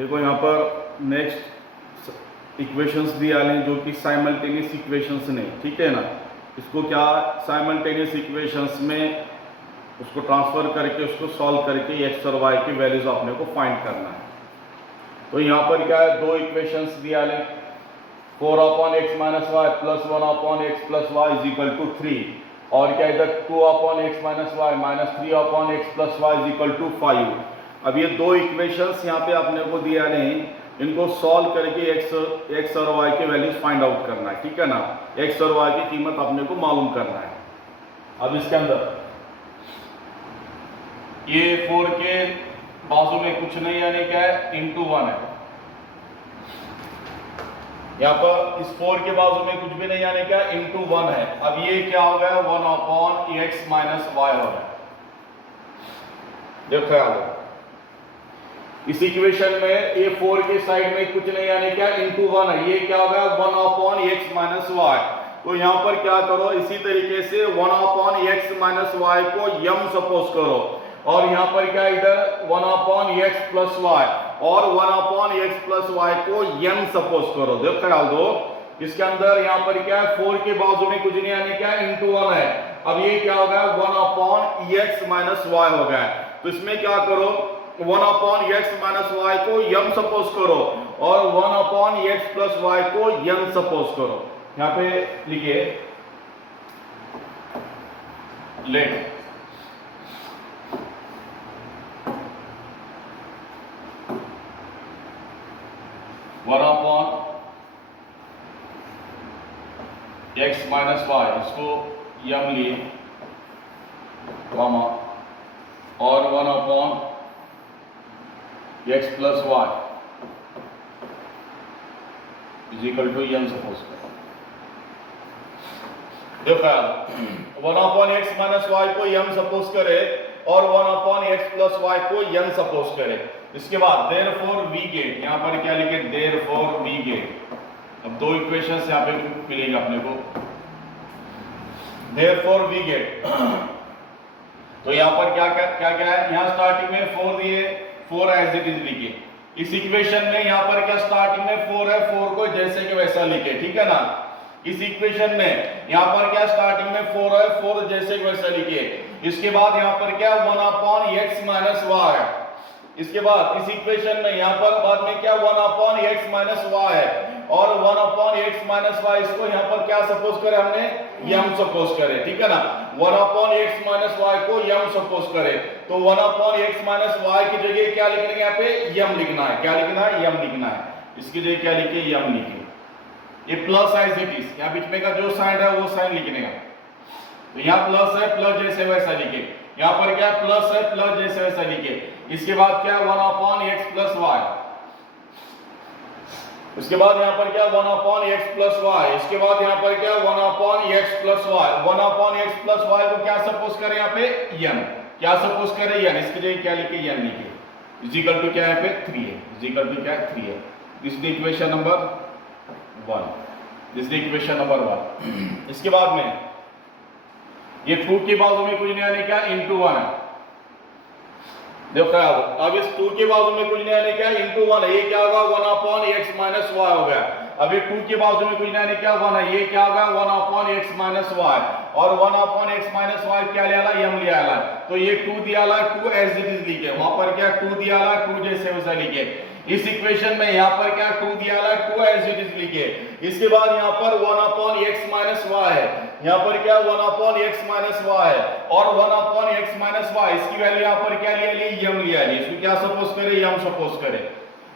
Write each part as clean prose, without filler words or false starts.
देखो यहाँ पर नेक्स्ट इक्वेशंस दिया है जो कि साइमल्टेनियस इक्वेशंस नहीं, ठीक है ना। इसको क्या साइमल्टेनियस इक्वेशंस में उसको ट्रांसफर करके उसको सॉल्व करके एक्स और वाई की वैल्यूज अपने को फाइंड करना है। तो यहाँ पर क्या है, दो इक्वेशंस दिया है, 4/x minus y plus 1/x plus y is equal to 3, और क्या इधर 2/x minus y minus 3/x plus y is equal to 5। अब ये दो इक्वेशंस यहाँ पे अपने को दिया नहीं, इनको सॉल्व करके एक्स और वाई के वैल्यूज फाइंड आउट करना है, ठीक है ना। एक्स और वाई की कीमत अपने को मालूम करना है। अब इसके अंदर ये 4 के बाजू में कुछ नहीं, यानी क्या है, इंटू 1 है। यहाँ पर इस 4 के बाजू में कुछ भी नहीं, यानी क्या, इंटू 1 है। अब ये क्या हो गया, 1/x माइनस वाई हो गया। देखो ख्याल है, इस इक्वेशन में ये 4 के साइड में कुछ नहीं, यानी क्या, इंटू 1 है। ये क्या हो गया, 1/x माइनस वाई। तो यहाँ पर क्या करो, इसी तरीके से 1/x माइनस वाई को यम सपोज करो, और यहाँ पर क्या, इधर 1/x प्लस वाई और 1/x प्लस वाई को यम सपोज करो। देखो ख्याल दो, इसके अंदर यहाँ पर क्या है, 4 के बाजू में कुछ नहीं, यानी क्या, इंटू 1 है। अब ये क्या हो गया, 1/x माइनस वाई हो गया। तो इसमें क्या करो, 1/x माइनस वाई को यम सपोज करो और 1/x प्लस वाई को यम सपोज करो। यहाँ पे लिखिए लेट x माइनस वाई, इसको यम लिए कॉमा, और 1/x plus y is equal to m suppose करो। देखो 1/x माइनस वाई को यम सपोज करे और 1/x प्लस वाई को यम सपोज करे। इसके बाद देयरफॉर वी गेट, यहां पर क्या लिखे, देयरफॉर वी गेट। अब दो इक्वेशंस यहां पे मिलेंगे अपने को, देयरफॉर वी गेट। तो यहां पर क्या क्या क्या है, यहां स्टार्टिंग में 4 दिए, 4 एज इट इज लिखे। इस इक्वेशन में यहां पर क्या, स्टार्टिंग में 4 है, 4 को जैसे कि वैसा लिखे, ठीक है ना। इस इक्वेशन में यहां पर क्या, स्टार्टिंग में 4 है, 4 जैसे कि वैसा लिखे। इसके बाद यहां पर क्या, 1/x माइनस वाई। इसके बाद इस इक्वेशन में यहां पर बाद में क्या, 1/x माइनस वाई है, और 1/x माइनस वाई, इसको यहां पर क्या सपोज करे हमने, यम सपोज करे, ठीक है ना। 1/x माइनस वाई को यम सपोज करे, तो 1/x माइनस वाई की जगह क्या लिखना है, यहाँ पे यम लिखना है। क्या लिखना है, यम लिखना है। इसकी जगह क्या लिखे, यम लिखे। ये प्लस एज इट इज, यहाँ बीच में का जो साइन है वो साइन लिखने का। तो यहाँ प्लस है, प्लस जैसे वैसा लिखे। यहाँ पर क्या, प्लस है, प्लस जैसे वैसा लिखे। इसके बाद क्या, 1/x प्लस वाई। इसके बाद यहाँ पर क्या, 1/x प्लस वाई। इसके बाद यहाँ पर क्या, 1/x plus Y. 1/x plus Y को क्या सपोज करें, यहाँ पे यन। क्या सपोज करें, यन। इसकी जगह क्या लिखे, यन लिखे। इज इक्वल टू क्या, यहाँ पे 3 है। इज इक्वल टू क्या, 3 है। This is the equation number 1। This is the equation number 1। इसके बाद में ये 2 के बाजू में कुछ नहीं, यानी क्या, इंटू 1 है। देखो अब इस 2 के बाजू में कुछ नहीं, यानी क्या, इंटू 1 है। ये क्या होगा, 1/x माइनस वाई हो गया। अब ये 2 के बाजू में कुछ नहीं, यानी क्या, 1 है। ये क्या होगा, 1/x माइनस वाई, और 1/x माइनस वाई क्या लिया, यम लिया। तो ये 2 दिया, 2 एज इट इज लिखे। वहां पर क्या, 2 दिया, 2 जैसे वैसा लिखे। इस इक्वेशन में यहाँ पर क्या, 2 दिया, 2 एज इट इज लिखे। इसके बाद यहाँ पर 1/x माइनस वाई है। यहाँ पर क्या, 1/x माइनस वाई है, और 1/x माइनस वाई, इसकी वैल्यू यहाँ पर क्या लिया, यम लिया। इसको क्या सपोज करे, यम सपोज करे।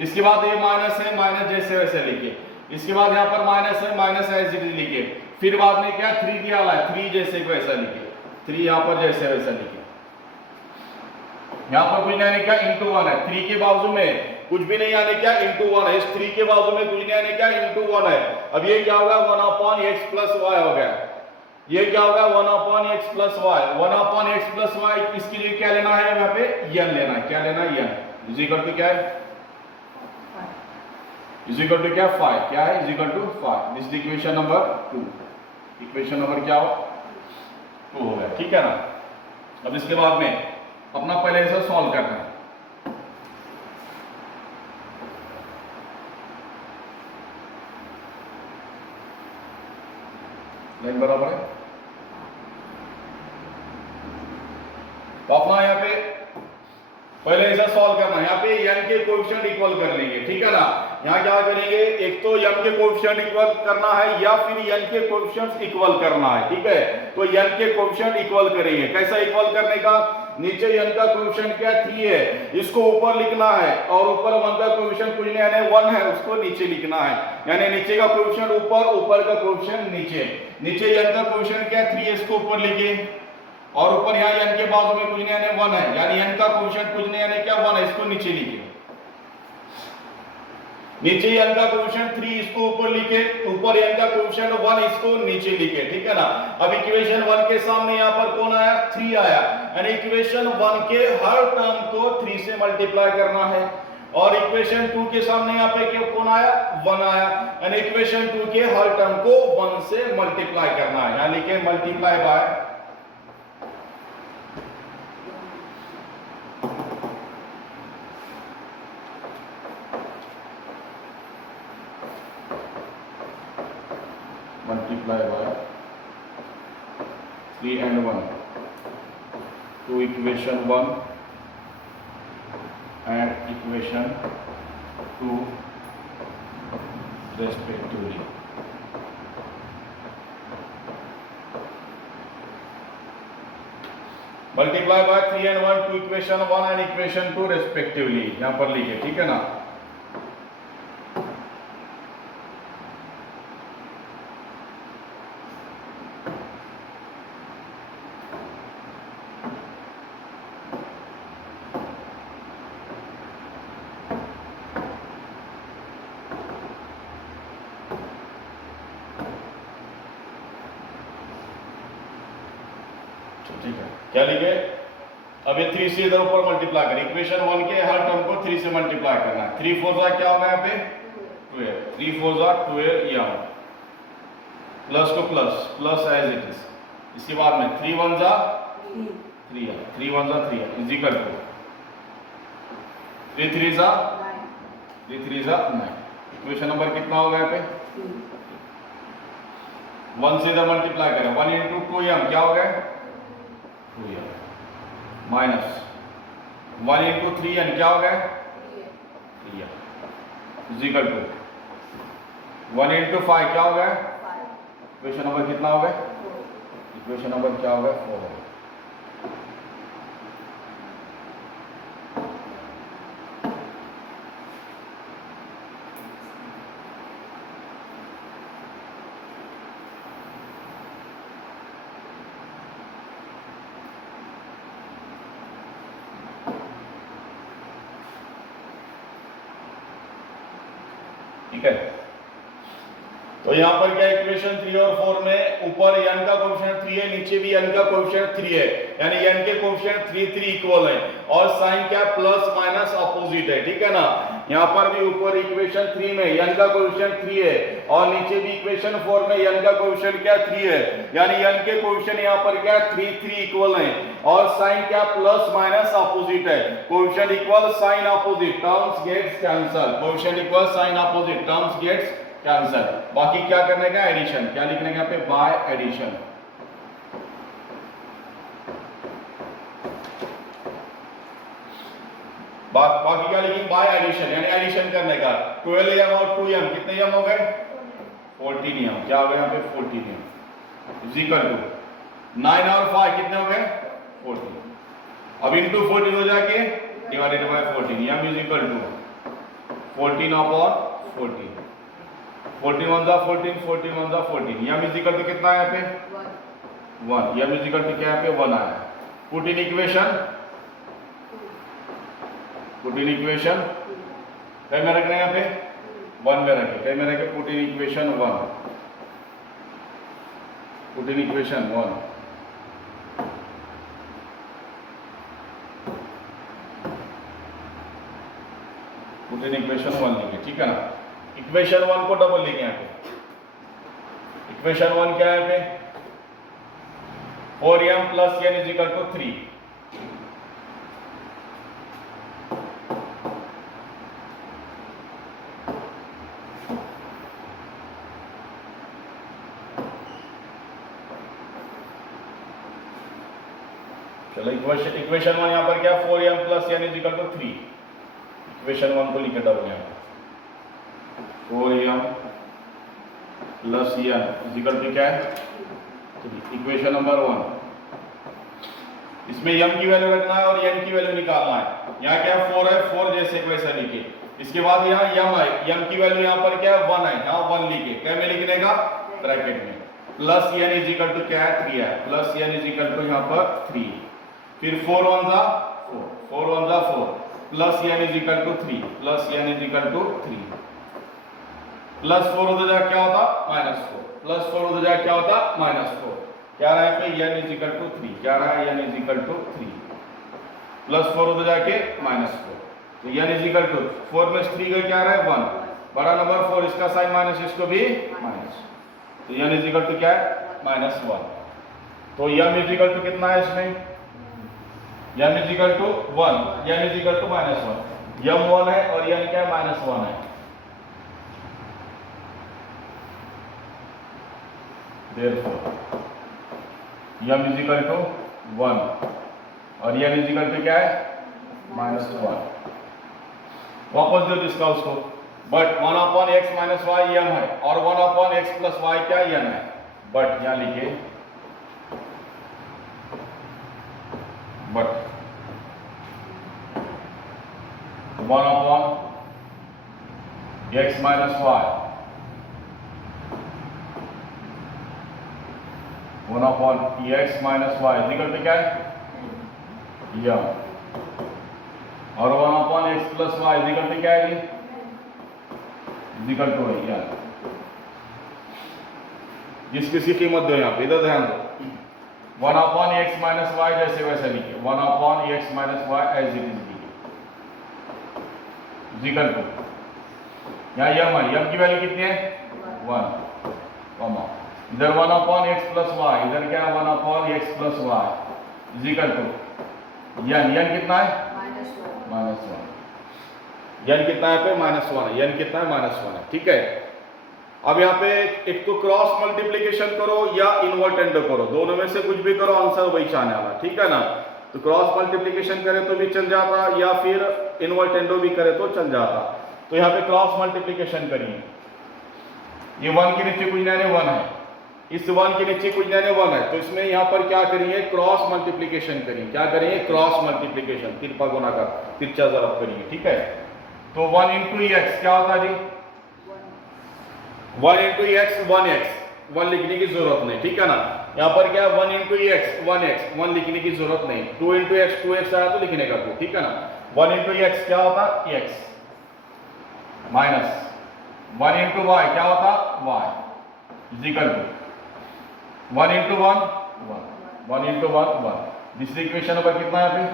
इसके बाद ये माइनस है, माइनस जैसे वैसे लिखे। इसके बाद यहाँ पर माइनस है, माइनस एज इट इज लिखे। फिर बाद में क्या, 3 दिया, 3 जैसे वैसा लिखे। 3 यहाँ पर जैसे वैसा लिखे। यहाँ पर कुछ नहीं, क्या, इंटू 1 है। 3 के बाजू में कुछ भी नहीं, यानी क्या, इंटू 1 है। इस 3 के बाजू में कुछ नहीं, यानी क्या, इंटू 1 है। अब ये क्या होगा, 1/x प्लस वाई हो गया। ये क्या होगा, 1/x plus Y. 1/x plus Y, इसके लिए क्या लेना है, यहाँ पे यन लेना है। क्या लेना है, यन। इज इक्वल टू क्या है, इज इक्वल टू क्या, 5। क्या है, is equal to 5। This is equation number 2। Equation number क्या हो, 2 हो गया, ठीक है ना। अब इसके बाद में अपना पहले ऐसा सॉल्व करना है। n बराबर है। तो अपना यहाँ पे पहले ऐसा सॉल्व करना है, यहाँ पे n के कोएफिशिएंट इक्वल कर लेंगे, ठीक है ना। यहाँ क्या करेंगे, एक तो m के कोएफिशिएंट इक्वल करना है या फिर n के कोएफिशिएंट्स इक्वल करना है, ठीक है। तो n के कोएफिशिएंट इक्वल करेंगे। कैसा इक्वल करने का, नीचे n का कोएफिशिएंट क्या 3 है, इसको ऊपर लिखना है, और ऊपर 1 का कोएफिशिएंट कुछ नहीं यानी 1 है, उसको नीचे लिखना है। यानी नीचे का कोएफिशिएंट ऊपर, ऊपर का कोएफिशिएंट नीचे। नीचे n का कोएफिशिएंट क्या 3 है, इसको ऊपर लिखिए, और ऊपर यहाँ n के बाजू में कुछ नहीं यानी 1 है, यानी n का कोएफिशिएंट कुछ नहीं यानी क्या 1 है, इसको नीचे लिखिए। नीचे n का कोएफिशिएंट 3, इसको ऊपर लिखे, ऊपर n का कोएफिशिएंट 1, इसको नीचे लिखे, ठीक है ना। अब इक्वेशन 1 के सामने यहाँ पर कौन आया, 3 आया, यानी इक्वेशन 1 के हर टर्म को 3 से मल्टीप्लाई करना है। और इक्वेशन 2 के सामने यहाँ पे क्या कौन आया, 1 आया, यानी इक्वेशन 2 के हर टर्म को 1 से मल्टीप्लाई करना है। यहाँ लिखे multiply by multiply by 3 and 1 to equation 1 and equation 2 respectively. Multiply by 3 and 1 to equation 1 and equation 2 respectively, यहाँ पर लिखे, ठीक है ना। ठीक है, क्या लिखे, अब ये 3 से इधर ऊपर मल्टीप्लाई करें, इक्वेशन 1 के हर टर्म को 3 से मल्टीप्लाई करना है। 3 4 जा क्या होगा यहाँ पे 12, 3 4 जा 12, यहाँ प्लस को plus plus as it is. इसके बाद में 3 1 जा 3 है, 3 1 जा 3 है, इज इक्वल टू 3 3 जा 3 3 जा 9। इक्वेशन नंबर कितना होगा यहाँ पे 1 से इधर मल्टीप्लाई करें, 1 इंटू 2m क्या हो गया 2m, माइनस 1 इंटू 3n क्या हो गया 3m, is equal to 1 into 5 क्या हो गया, इक्वेशन नंबर कितना हो गया, इक्वेशन नंबर क्या हो गया 4 हो गया। ठीक है, तो यहाँ पर क्या इक्वेशन 3 और 4 में ऊपर n का कोएफिशिएंट 3 है, नीचे भी n का कोएफिशिएंट 3 है, यानी n के कोएफिशिएंट 3 3 इक्वल है, और साइन क्या प्लस माइनस अपोजिट है, ठीक है ना। यहाँ पर भी ऊपर इक्वेशन 3 में n का कोएफिशिएंट 3 है, और नीचे भी इक्वेशन 4 में n का कोएफिशिएंट क्या 3 है, यानी n के कोएफिशिएंट यहाँ पर क्या 3 3 इक्वल है, और साइन क्या प्लस माइनस अपोजिट है। Coefficient equal sign opposite, terms gets cancel, coefficient equal sign opposite, terms gets cancel. बाकी क्या करने का एडिशन, क्या लिखने का यहाँ पे बाय एडिशन। बाकी क्या लिखेंगे बाय एडिशन, यानी एडिशन करने का 12m और 2m कितने m हो गए 14m, क्या हो गया यहाँ पे 14m, इज इक्वल टू 9 और 5 कितने हो गए 14। अब इनटू 14 हो जाके divided by 14, m is equal to 14 upon 14, 14 1 जा 14, 14 1 जा 14, m इज इक्वल टू कितना है यहाँ पे 1, m इज इक्वल टू क्या यहाँ पे 1 आया। Put in equation, put in equation कहीं में रखना है यहाँ पे 1 में रखे, कहीं में रखे put in equation 1, put in equation 1, put in equation 1 लिखे, ठीक है ना। इक्वेशन 1 को डबल लिखे यहाँ पे, इक्वेशन 1 क्या है यहाँ पे 4m plus n is equal to 3, चलो इक्वेशन 1 यहाँ पर क्या 4m plus n is equal to 3। Equation 1 को लिखे डबल यहाँ 4m plus n is equal to क्या है 3। इक्वेशन नंबर 1, इसमें m की वैल्यू रखना है और n की वैल्यू निकालना है। यहाँ क्या 4 है, 4 जैसे वैसा लिखे। इसके बाद यहाँ m है, m की वैल्यू यहाँ पर क्या है 1 है, यहाँ 1 लिखे। क्या में लिखने का ब्रैकेट में, plus n is equal to क्या है 3 है, plus n is equal to यहाँ पर 3। फिर 4 1 जा 4, 4 1 जा 4, plus n is equal to 3, plus n is equal to 3, plus 4 उधर जा क्या होता माइनस 4, प्लस 4 उधर जा क्या होता माइनस 4। क्या रहा है पे n इज इक्वल टू 3, क्या रहा है n is equal to 3, plus 4 उधर जाके माइनस 4। तो n इज इक्वल टू 4 में 3 का क्या रहा है 1, बड़ा नंबर 4, इसका साइन माइनस, इसको भी माइनस। तो n इज इक्वल टू क्या है माइनस 1। तो m इज इक्वल टू कितना है इसमें, m is equal to 1, n is equal to minus 1। m 1 है और n क्या है माइनस 1 है। Therefore m is equal to 1 और n इज इक्वल टू क्या है माइनस 1। वापस दो इसका उसको, but 1 upon x minus y m है और 1 अपॉन एक्स प्लस वाई क्या n है। बट यहां लिखिए but 1 upon x minus y 1 upon x minus y is equal to क्या है m और 1 upon x plus y is equal to क्या है इज इक्वल टू m। जिस किसी कीमत दो यहाँ पे, इधर ध्यान दो। 1 अपॉन एक्स माइनस वाई जैसे वैसे लिखिए, 1 upon x minus y as it is लिखिए इज इक्वल टू, यहाँ m है, m की वैल्यू कितनी है 1, कॉमा इधर 1 अपॉन एक्स प्लस वाई, इधर क्या 1 upon x plus y is equal to n कितना है माइनस 1। n कितना है पे माइनस 1 है, n कितना है माइनस 1 है। ठीक है, अब यहाँ पे एक तो क्रॉस मल्टीप्लीकेशन करो या इन्वर्टेंडो करो, दोनों में से कुछ भी करो, आंसर वही आने वाला। ठीक है ना, तो क्रॉस मल्टीप्लीकेशन करे तो भी चल जाता या फिर इन्वर्टेंडो भी करे तो चल जाता। तो यहाँ पे क्रॉस मल्टीप्लीकेशन करिए, ये 1 के नीचे कुछ नहीं 1 है, इस 1 के नीचे कुछ नहीं 1 है, तो इसमें यहाँ पर क्या करेंगे क्रॉस मल्टीप्लीकेशन करेंगे। क्या करेंगे क्रॉस मल्टीप्लीकेशन, तिरपा गुना का तिरछा ज़रब करेंगे। ठीक है, तो 1 इंटू एक्स क्या होता है जी 1 इंटू एक्स 1x, 1 लिखने की जरूरत नहीं। ठीक है ना, यहाँ पर क्या 1 इंटू एक्स 1x, 1 लिखने की जरूरत नहीं। 2 इंटू एक्स 2x आया तो लिखने का 2। ठीक है ना, 1 इंटू एक्स क्या होता x माइनस 1 इंटू वाई क्या होता y is equal to 1 into 1 1 into 1 1। दूसरी इक्वेशन नंबर कितना है अभी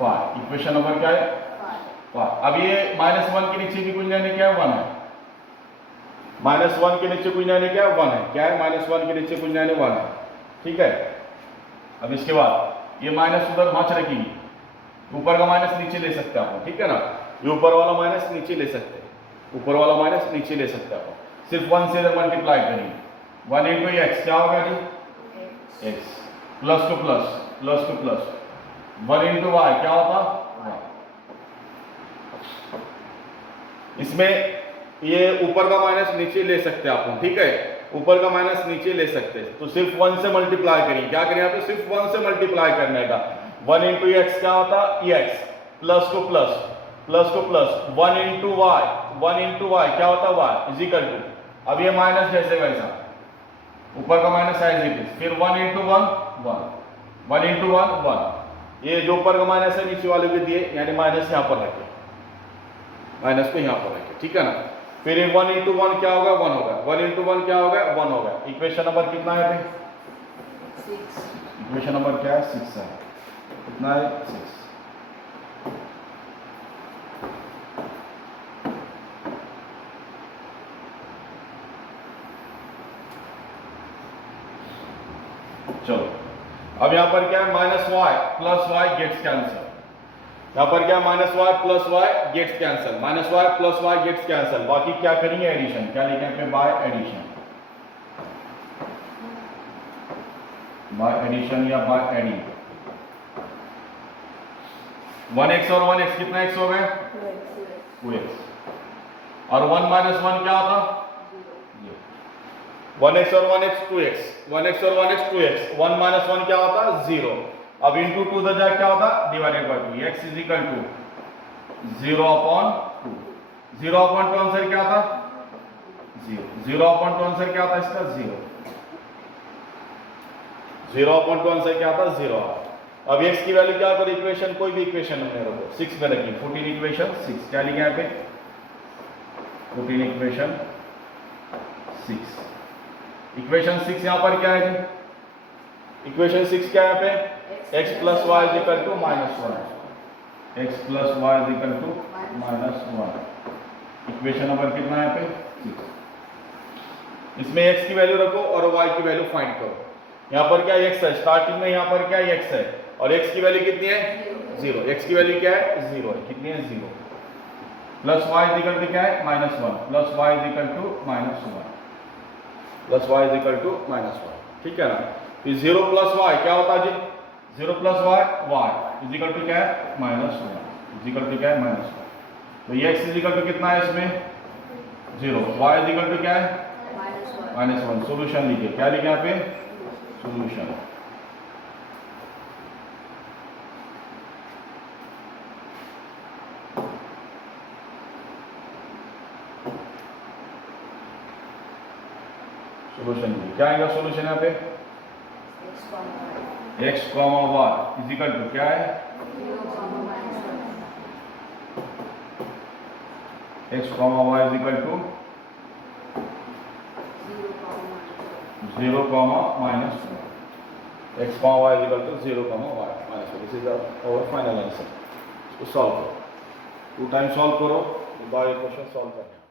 5। इक्वेशन नंबर क्या है 5। अब ये -1 के नीचे भी कुछ नहीं क्या 1 है, -1 के नीचे कुछ नहीं क्या 1 है, क्या है -1 के नीचे कुछ नहीं 1 है। ठीक है, अब इसके बाद ये माइनस उधर माच रखेगी, ऊपर का माइनस नीचे ले सकते हैं आप। ठीक है ना, ये ऊपर वाला माइनस नीचे ले सकते हैं, ऊपर वाला माइनस नीचे ले सकते हैं आप। सिर्फ 1 से मल्टीप्लाई करेंगे, 1 इंटू एक्स क्या होगा जी x plus two plus 1 into y क्या होता y। इसमें ये ऊपर का माइनस नीचे ले सकते हैं आप। ठीक है, ऊपर का माइनस नीचे ले सकते हैं, तो सिर्फ 1 से मल्टीप्लाई करिए। क्या करें यहाँ पे सिर्फ 1 से मल्टीप्लाई करने का। 1 इंटू एक्स क्या होता x plus two plus 1 into y क्या होता y इज इक्वल टू, अब ये माइनस जैसे वैसा ऊपर का माइनस एज इट इज, फिर 1 इंटू 1 इंटू 1 ये जो ऊपर का माइनस है नीचे वाले को दिए, यानी माइनस यहाँ पर रखे, माइनस को यहाँ पर रखे। ठीक है ना, फिर 1 इंटू 1 क्या होगा 1 होगा, 1 इंटू 1 क्या होगा 1 होगा। इक्वेशन नंबर कितना है भाई 6। इक्वेशन नंबर क्या है 6 है, कितना है 6। चलो, अब यहाँ पर क्या है -y plus y gets cancel. यहाँ पर क्या -y plus y gets cancel, -y plus y gets cancel. बाकी क्या करेंगे एडिशन, क्या लिखेंगे पे बाय एडिशन या बाय एडिंग। 1x और 1x कितना x हो गए? 2x। और 1 माइनस 1 क्या होता? 1x और 1x 2x, 1x और 1x 2x, 1 माइनस 1 क्या होता? 0। अब इंटू 2 द जा क्या होता? Divided by 2। x is equal to 0 upon 2। 0 upon 2 answer क्या था? 0। 0 अपॉन 2 आंसर क्या था इसका? 0। 0 अपॉन 2 आंसर क्या था? 0। अब x की वैल्यू क्या पर इक्वेशन, कोई भी इक्वेशन हमने रखो 6 में रखी, 14 इक्वेशन 6 क्या लिखा है पे? 14 इक्वेशन 6। इक्वेशन 6 यहां पर क्या है जी? इक्वेशन 6 क्या है यहाँ पे? x plus y is equal to minus 1। x plus y is equal to minus 1। Equation number कितना है यहाँ पे? 6। इसमें x की वैल्यू रखो और y की वैल्यू फाइंड करो। यहाँ पर क्या x है? स्टार्टिंग में यहाँ पर क्या x है और x की वैल्यू कितनी है? 0। x की वैल्यू क्या है? 0 है। कितनी है? 0। Plus y is equal to क्या है? Minus 1। Plus y is equal to minus 1। Plus y is equal to minus 1। ठीक है ना? 0 प्लस y क्या होता है जी? 0 plus y, y is equal to क्या है? माइनस 1 इज इक्वल टू क्या है? माइनस 1। तो ये x इज इक्वल टू कितना है इसमें? 0। y इज इक्वल टू क्या है? माइनस 1। सॉल्यूशन लिखिए, क्या लिखे यहाँ पे? सॉल्यूशन। सॉल्यूशन लिखिए, क्या आएगा सॉल्यूशन यहाँ पे? x, y is equal to क्या है? x, y is equal to 0, minus 1। x, y is equal to 0, y minus 1। This is our final answer. इसको सॉल्व करो, 2 टाइम सॉल्व करो, बाय क्वेश्चन सॉल्व करना।